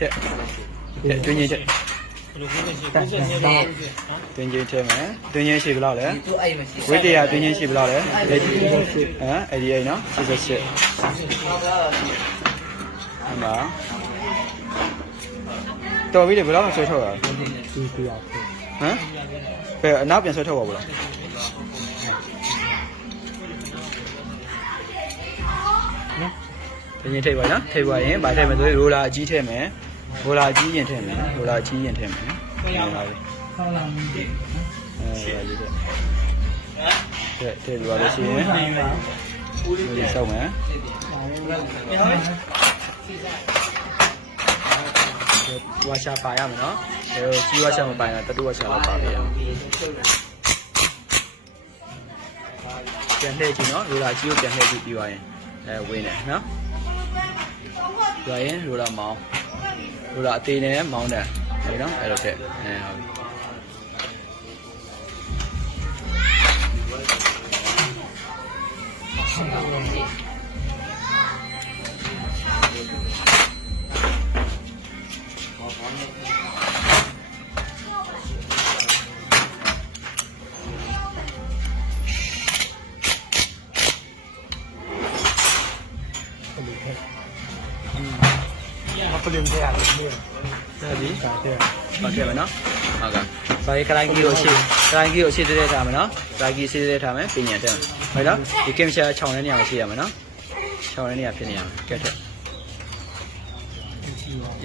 တက်တက်တွင်းချင်းတက်ဘယ်လိုကိုရှိကိုရှိနေတော့နော်တွင်းချင်းထည့်မယ်တွင်းချင်းရှိဘယ်လောက်လဲဒီသူအဲ့မရှိဝိတ္တရားတွင်းချင်းရှိဘယ်လောက်လဲလက်ဟမ်အဲ့ဒီအဲ့နော်88အမတော်ပြီလေဘယ်လောက်မှဆွဲထုတ်ရလဲဒီပြရဖို့ဟမ်ဘယ်အနောက်ပြန်ဆွဲထုတ်ပါဘူးလားနော်တွင်းချင်းထိပ်ပါနော်ထိပ်ပါရင်ဗာထည့်မယ်ဆိုရင်ရိုလာအကြီးထည့်မယ် ရိုလာအကြီးရင်ထည့်မယ်ရိုလာအကြီးရင်ထည့်မယ်ဟုတ်ပါပြီဆောင်းလာမှုဒီအဲဒါလေးတဲ့တဲ့တဲ့လိုပါလို့ရှိရင်ဒီစောက်မယ်ဝါရှာပါရမယ်နော်ဒါကြီးဝါရှာမပိုင်တာတတူဝါရှာတော့ပါပြီပြန်လှည့်ကြည့်နော်ရိုလာကြီးကိုပြန်လှည့်ကြည့်ပြီးသွားရင်အဲဝင်းတယ်နော်ပြီးသွားရင်ရိုလာမောင်းရိုလာအသေးနဲ့မောင်း တယ်ဟဲ့နော်အဲ့လိုတဲ့ ပြီအပလင်တဲ့ရတယ်မြေဒါဒီတာတဲ့ဟုတ်ကဲ့မနော်ဟုတ်ကဲ့ဘာလဲကလိုင်းကြီးကိုရှေ့ကလိုင်းကြီးကိုရှေ့တဲ့ထားမယ်နော်ကလိုင်းကြီးရှေ့တဲ့ထားမယ်ပြင်ညံတက်မယ်ဟုတ်လားဒီကင်ရှာ6တဲ့နေရာကိုရှေ့ရမယ်နော်6တဲ့နေရာဖြစ်နေရမယ်ကဲထက်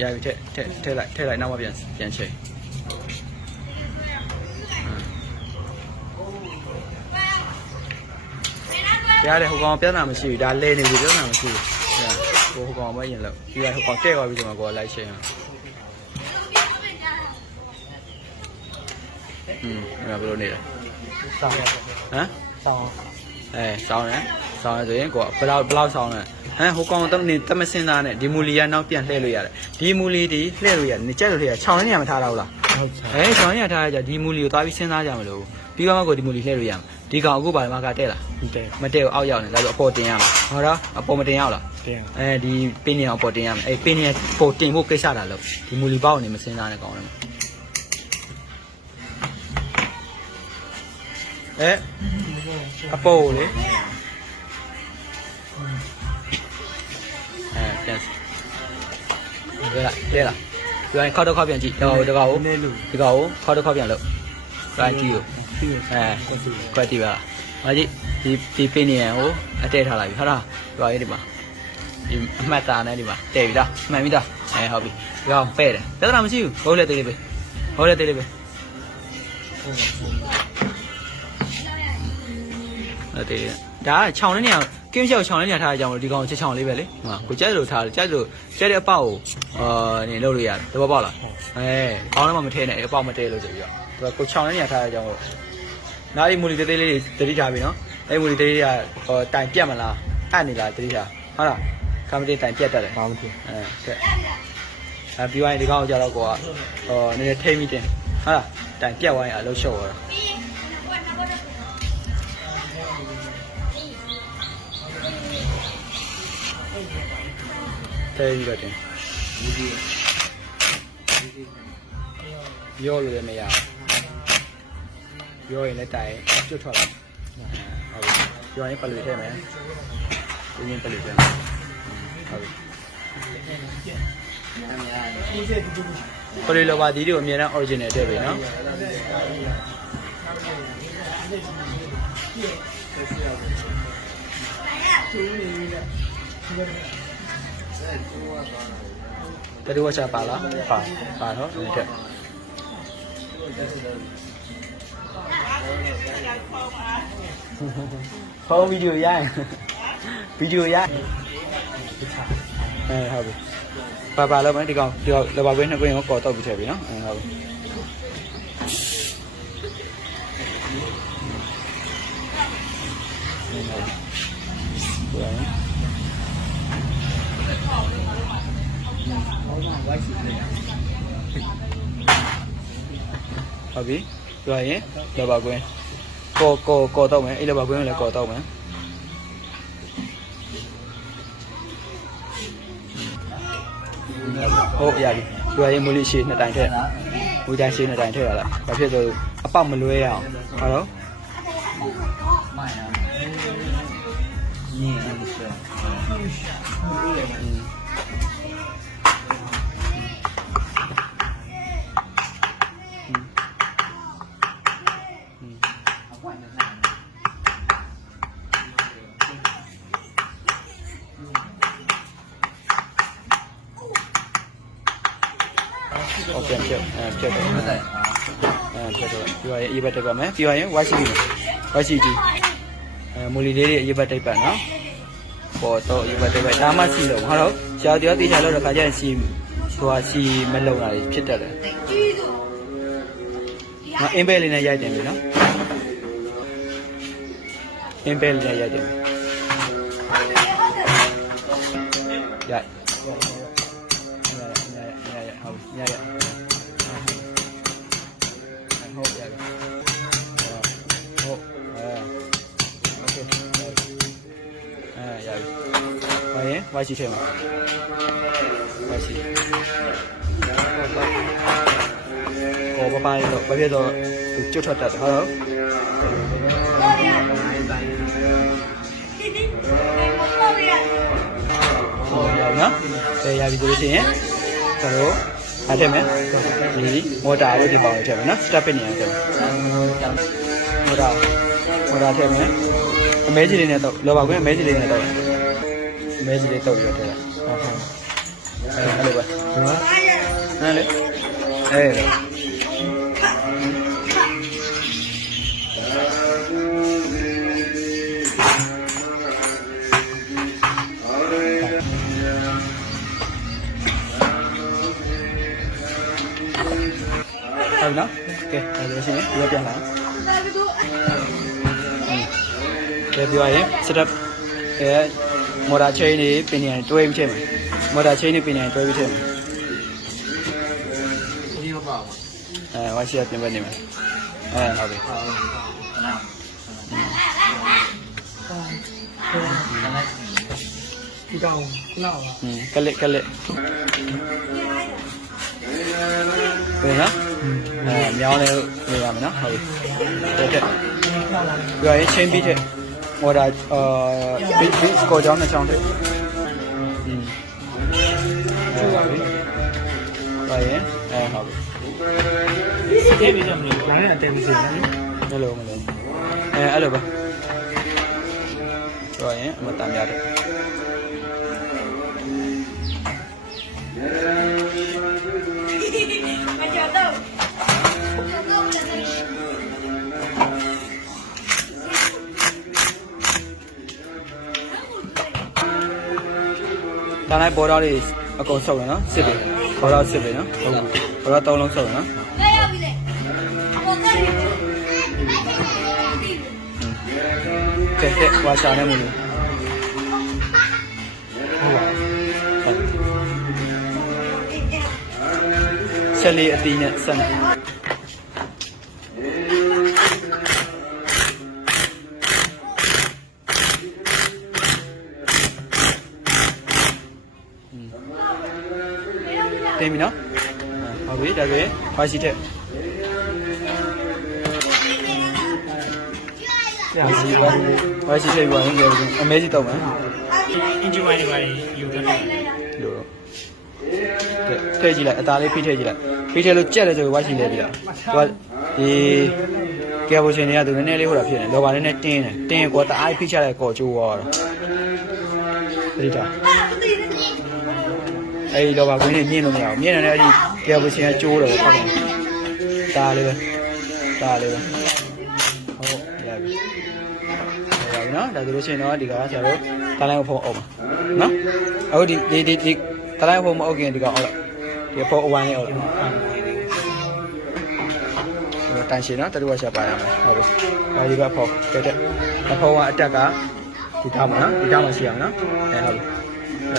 ရပြီထက်ထက်ထက်လိုက်ထက်လိုက်နောက်မှပြန်ပြန်ချိန်ရားတဲ့ဟိုကောင်ပြဿနာမရှိဘူးဒါလဲနေပြီပြဿနာမရှိဘူး ဟိုဟိုကောင်မရင်လို့ပြီးတော့ဟိုကောင်တဲ့သွားပြီဆိုမှကိုယ်လိုက်ချိန်အောင်อืมဘယ်လိုနေလဲဆောင်းရဟမ်ဆောင်းအဲစောင်းတယ်စောင်းရဆိုရင်ကိုကဘယ်လောက်ဘယ်လောက်စောင်းလဲဟမ်ဟိုကောင်တော့နေတမစင်းသားနဲ့ဒီမူလီကနောက်ပြန်လှည့်လို့ရတယ်ဒီမူလီဒီလှည့်လို့ရတယ်နေကြက်လို့လှည့်ရ6ရင်းနေရာမထားတော့ဘူးလားဟုတ်ချာအဲ6ရင်းနေရာထားရကြဒီမူလီကိုသွားပြီးစဉ်းစားကြမလို့ပြီးတော့မှကိုဒီမူလီလှည့်လို့ရမှာ ဒီကောင်အခုပါမကတက်လာဒီတဲ့မတက်ဘူးအောက်ရောက်နေဒါဆိုအပေါ်တင်ရမှာဟုတ်လားအပေါ်မတင်ရအောင်လားတဲ့အဲဒီပင်းနေအောင်အပေါ်တင်ရမှာအဲပင်းနေပေါ်တင်ဖို့ကိစ္စတာလို့ဒီမူလီဘောက်နေမစဉ်းစားနဲ့ကောင်းတယ်အဲအပေါ်ကိုလေအဲပြန်လဲလာလဲလာဒီကောင်ခေါက်တော့ခေါက်ပြန်ကြည့်တော့ဒီကောင်ကိုနေလို့ဒီကောင်ကိုခေါက်တော့ခေါက်ပြန်လို့ရိုင်းကြည့် ကိုပြီးရအဲတက်တူခွက်တီးပါမကြီးဒီဒီပင်းနေရန်ကိုအတဲထားလိုက်ပြီဟုတ်လားဒီကောင်ရေးဒီမှာဒီအမှတ်တာနဲ့ဒီမှာတဲ့ပြီလားမှန်ပြီလားအဲဟုတ်ပြီဒီကောင်ပဲ့တယ်ပြဿနာမရှိဘူးဟုတ်လေသေးလေးပဲဟုတ်လေသေးလေးပဲဟုတ်တယ်ဒါက6နဲ့နေရကင်းရှောက်6နဲ့နေရထားတဲ့အကြောင်းလို့ဒီကောင်ချက်ချောင်းလေးပဲလေဟုတ်ကိုကြက်လို့ထားတယ်ကြက်လို့ကြက်တဲ့အပေါက်ကိုအာနေလုပ်လို့ရတယ်တဘောပေါက်လားအဲအောင်းလည်းမမထဲနဲ့အပေါက်မတဲလို့ဆိုပြီးတော့ကို6နဲ့နေရထားတဲ့အကြောင်းလို့ နားရီမူလီသေးသေးလေးတွေတတိထားပြီနော်အဲ့မူလီသေးသေးကဟိုတိုင်ပြတ်မလားအပ်နေလားတတိထားဟုတ်လားကမ္ဘာတင်တိုင်ပြတ်တတ်တယ်ဘာမှမဖြစ်အဲကဲအဲပြီးသွားရင်ဒီကောင်ကိုကြတော့ကိုကဟိုနည်းနည်းထိမ့်မိတင်ဟုတ်လားတိုင်ပြတ်သွားရင်အလုပ်ရှုပ်သွားတာထဲပြီးတော့တင်ပြောလို့လည်းမရဘူး ပြောရင်လည်းတိုင်ကျွတ်ထွက်လာဟုတ်ပြီပြောရင်ပလွေထဲမယ်ပြင်းပလွေထဲမယ်ဟုတ်ပြီပရိလောဘာဒီတွေကိုအများအား original တဲ့ပဲနော်တတူဝချပါလားပါပါနော်ဒီတက် ဖုန်းဗီဒီယိုရရင်ဗီဒီယိုရအဲဟုတ်ပြီပါပါလောက်မယ်ဒီကောင်ဒီကောင်လောပါကွင်းနှစ်ကွင်းကိုကော်တော့ပြီးထည့်ပြီနော်အဲဟုတ်ပြီဟုတ်ပြီ ပြောရင်လောပါကွင်းကောကောကောတော့မယ်အဲ့လောပါကွင်းကိုလည်းကောတော့မယ်ဟုတ်ရပြီပြောရင်မူလီရှိနှစ်တိုင်ထက်မူတိုင်းရှိနှစ်တိုင်ထက်ရလားဘာဖြစ်လို့အပေါက်မလွဲရအောင်ဟုတ်တော့မိုင်းနော်ညင်းရလို့ရှိရ ဟုတ်ပြန်ဖြတ်အဲဖြတ်တော့အဲဖြတ်တော့ပြရရင်အေးဘက်တိုက်ပါမယ်ပြရရင် YCG YCG အဲမူလီလေးတွေအေးဘက်တိုက်ပါနော်ပေါ်တော့အေးဘက်တိုက်ပါဒါမှစီတော့ဟုတ်တော့ရှားတရားတေချာလို့တခါကျရင်စီဆိုတာစီမလုံတာဖြစ်တတ်တယ်မအင်းပဲလေးနဲ့ရိုက်တယ်ပြီနော်အင်းပဲလေးနဲ့ရိုက်တယ်ရိုက် ရညရဟုတ်ညရဟုတ်ရဟုတ်အဲโอเคအဲရပြီဘာရင်ဝါရှိထဲမှာဝါရှိကိုပပိုင်းတော့ဘာဖြစ်တော့ကျွတ်ထွက်တတ်တယ်ဟုတ်တော့ဟုတ်ရပြီနော်အဲရပြီဆိုလို့ရှိရင်ကျွန်တော် အားထည့်မယ်ဒီမော်တာလို့ဒီပေါင်းထည့်မယ်နော်စတက်ပစ်နေရတယ်မော်တာမော်တာထည့်မယ်အမဲကြီးလေးနဲ့တော့လောပါကွင်းအမဲကြီးလေးနဲ့တော့အမဲကြီးလေးတော့ပြီးတော့ထည့်လိုက်ဟုတ်ဟုတ်အဲအဲ့လိုပဲနော်အဲ့လေအဲ ရှင်ဒီကပြန်လာကဲပြောရင် setup ကဲ motor chain တွေပင်ညာတွဲပြီးထည့်မယ် motor chain တွေပင်ညာတွဲပြီးထည့်မယ်ဒီရောပါအဲဝါရှိရပြင်ပနေမယ်အဲဟုတ်ပြီဒီကောင်ကလောက်ပါဟင်းကလစ်ကလစ်ဘယ်ဟာ အဲမြောင်းလေးနေရမယ်နော်ဟုတ်ပြီတက်တက်လောက်လာပြောရင်ချင်းပြီးတဲ့မော်ဒါအာဘီဘီစကောကြောင်းနဲ့ချောင်းတဲ့อืมဟုတ်ပါပြီပါရင်အဲဟုတ်ပြီတယ်ပြီးတော့မလို့လိုင်းနဲ့တဲပြီးစီတယ်ဘယ်လိုမလဲအဲအဲ့လိုပဲပြောရင်အမတန်များတဲ့မ ဒါလိုက်ဘော်ဒါလေးအကုန်ဆုပ်ရနော်စစ်ပြီဘော်ဒါစစ်ပြီနော်ဘော်ဒါသုံးလုံးဆုပ်ရနော်လဲရောက်ပြီလေဘောကရီအဲ့ဒါဒီကဲကဲဝါချာနဲ့မလို့ဟုတ်ပါဆက်လေးအတီးနဲ့ဆက်နေ တင်ပြီနော်ဟုတ်ပြီဒါဆိုရင်ဝါရှိတဲ့ဆရာစီပါဝါရှိတဲ့ဘာရင်ကြည့်အမဲကြီးတော့မယ်အင်ဂျီဝိုင်းတွေပါယူတယ်လို့ကဲထည့်ကြည့်လိုက်အသားလေးဖိထည့်ကြည့်လိုက်ဖိထည့်လို့ကြက်တယ်ဆိုဝါရှိလဲပြီလားသူကဒီကဲဘိုရှင်တွေကသူနည်းနည်းလေးဟိုတာဖြစ်နေလောပါနည်းနည်းတင်းတယ်တင်းကောတအားဖိချလိုက်ကောကျိုးသွားတော့ဒီတာ အဲ့ဒီလောပါကွင်းနဲ့မြင့်လို့မရဘူးမြင့်နေတဲ့အဲ့ဒီကယ်ဘရှင်ကကျိုးတယ်ပေါ့ဟုတ်ကဲ့ဒါလေးပဲဒါလေးပဲဟုတ်ရပြီရပြီနော်ဒါဆိုလို့ရှိရင်တော့ဒီကဆရာတို့တလိုင်းဖုန်းအောင်ပါနော်အခုဒီဒီဒီဒီတလိုင်းဖုန်းမအုပ်ခင်ဒီကောင်အောင်လိုက်ဒီဖုန်းအဝိုင်းလေးအောင်လိုက်ဒီတန်ရှင်နော်တတူဝါရှာပါရမယ်ဟုတ်ပြီအဲဒီကဖုန်းကဲတဲ့ဖုန်းကအတက်ကဒီသားမှာနော်ဒီသားမှာရှိအောင်နော်အဲဟုတ်ပြီ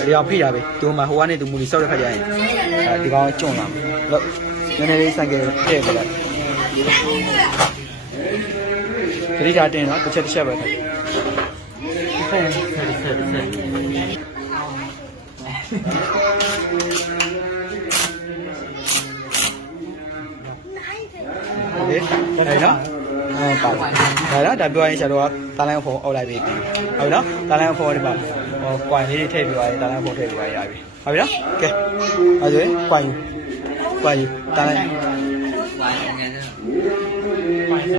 ဒီကောင်ဖိတာပဲသူမှဟိုကနေသူမူလီဆောက်တဲ့ခါကျရင်အဲဒီကောင်ကျွန့်လာလို့နည်းနည်းလေးဆိုင်ကယ်ထည့်ပြလိုက်ခရီးကြတင်တော့တစ်ချက်တစ်ချက်ပဲခက်ဆက်ဆက်ဆက်ဆက်လေနေနော်ဟုတ်ပါဘူးဒါတော့ဒါပြောရင်ဆရာတော်ကတာလိုင်းကိုဖော်အောက်လိုက်ပေးပြီဟုတ်နော်တာလိုင်းကိုဖော်ဒီပါ ဟိုကွိုင်လေးထည့်ပြီးသွားရင်တာလိုင်းဖုန်းထည့်ပြီးသွားရပြီဟုတ်ပြီနော်ကဲအဲ့ဒါဆိုရင်ကွိုင်ကွိုင်တာလိုင်း